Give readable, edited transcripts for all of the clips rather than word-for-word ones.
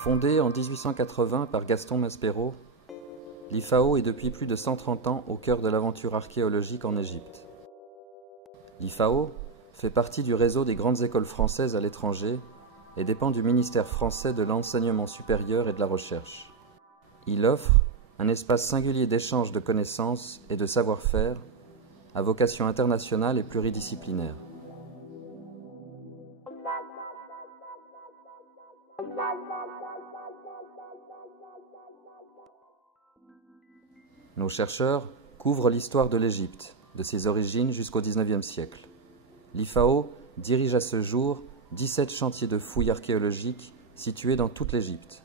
Fondée en 1880 par Gaston Maspero, l'IFAO est depuis plus de 130 ans au cœur de l'aventure archéologique en Égypte. L'IFAO fait partie du réseau des grandes écoles françaises à l'étranger et dépend du ministère français de l'Enseignement supérieur et de la Recherche. Il offre un espace singulier d'échange de connaissances et de savoir-faire à vocation internationale et pluridisciplinaire. Nos chercheurs couvrent l'histoire de l'Égypte, de ses origines jusqu'au XIXe siècle. L'IFAO dirige à ce jour 17 chantiers de fouilles archéologiques situés dans toute l'Égypte.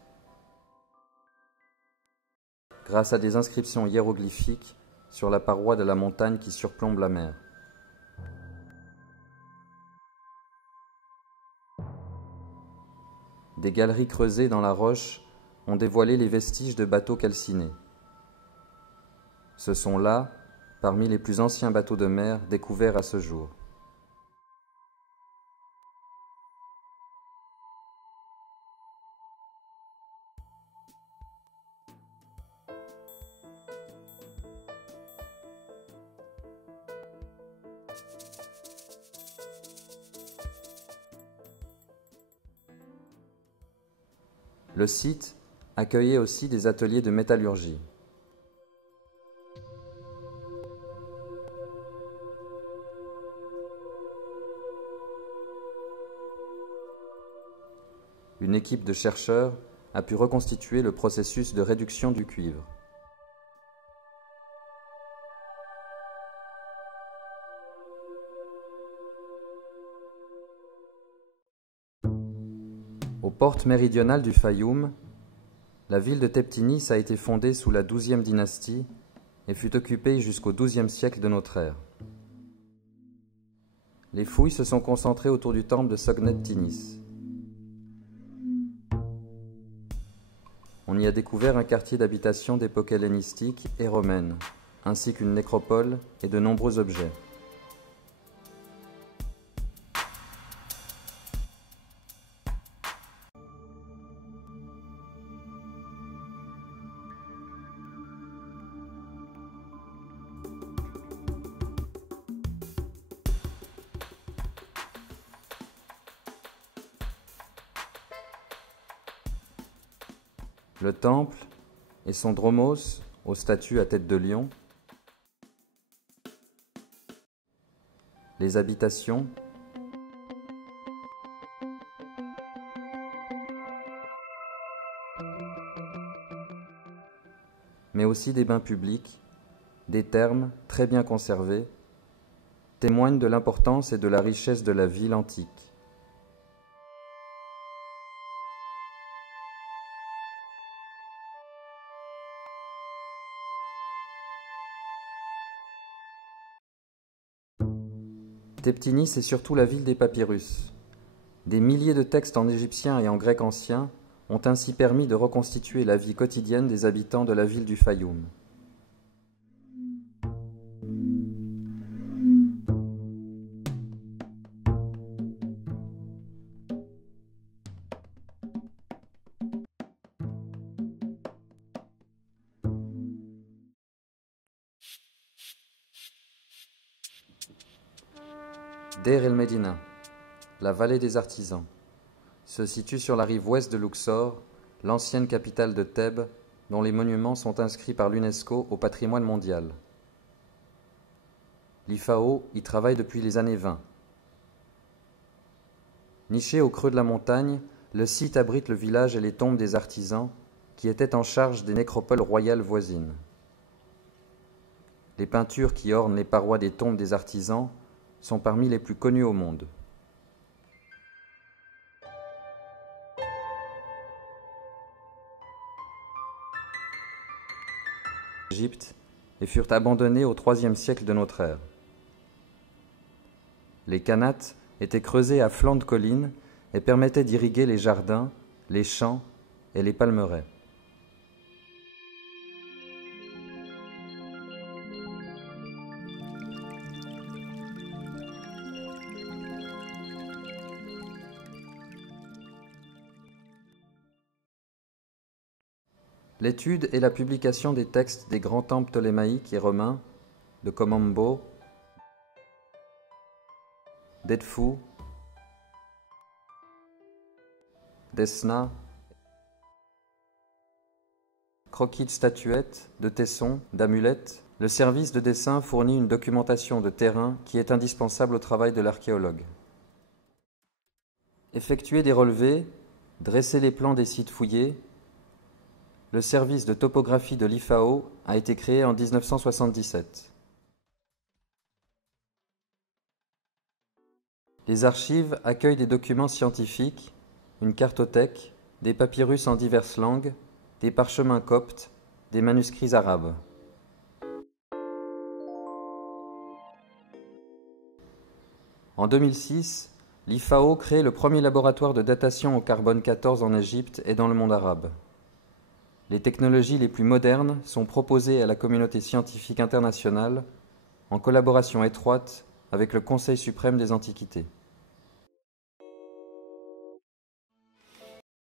Grâce à des inscriptions hiéroglyphiques sur la paroi de la montagne qui surplombe la mer. Des galeries creusées dans la roche ont dévoilé les vestiges de bateaux calcinés. Ce sont là, parmi les plus anciens bateaux de mer découverts à ce jour. Le site accueillait aussi des ateliers de métallurgie. Une équipe de chercheurs a pu reconstituer le processus de réduction du cuivre. Aux portes méridionales du Fayoum, la ville de Teptinis a été fondée sous la XIIe dynastie et fut occupée jusqu'au XIIe siècle de notre ère. Les fouilles se sont concentrées autour du temple de Sognet-Tinis. On y a découvert un quartier d'habitation d'époque hellénistique et romaine, ainsi qu'une nécropole et de nombreux objets. Le temple et son dromos, aux statues à tête de lion, les habitations, mais aussi des bains publics, des thermes très bien conservés, témoignent de l'importance et de la richesse de la ville antique. Teptinis est surtout la ville des papyrus. Des milliers de textes en égyptien et en grec ancien ont ainsi permis de reconstituer la vie quotidienne des habitants de la ville du Fayoum. Deir el-Medina, la vallée des artisans, se situe sur la rive ouest de Luxor, l'ancienne capitale de Thèbes, dont les monuments sont inscrits par l'UNESCO au patrimoine mondial. L'IFAO y travaille depuis les années 20. Niché au creux de la montagne, le site abrite le village et les tombes des artisans qui étaient en charge des nécropoles royales voisines. Les peintures qui ornent les parois des tombes des artisans sont parmi les plus connues au monde. Égypte et furent abandonnées au IIIe siècle de notre ère. Les qanats étaient creusés à flanc de collines et permettaient d'irriguer les jardins, les champs et les palmeraies. L'étude et la publication des textes des grands temples ptolémaïques et romains de Komombo, d'Edfou, d'Esna, croquis de statuettes, de tessons, d'amulettes, le service de dessin fournit une documentation de terrain qui est indispensable au travail de l'archéologue. Effectuer des relevés, dresser les plans des sites fouillés, le service de topographie de l'IFAO a été créé en 1977. Les archives accueillent des documents scientifiques, une cartothèque, des papyrus en diverses langues, des parchemins coptes, des manuscrits arabes. En 2006, l'IFAO crée le premier laboratoire de datation au carbone 14 en Égypte et dans le monde arabe. Les technologies les plus modernes sont proposées à la communauté scientifique internationale en collaboration étroite avec le Conseil suprême des Antiquités.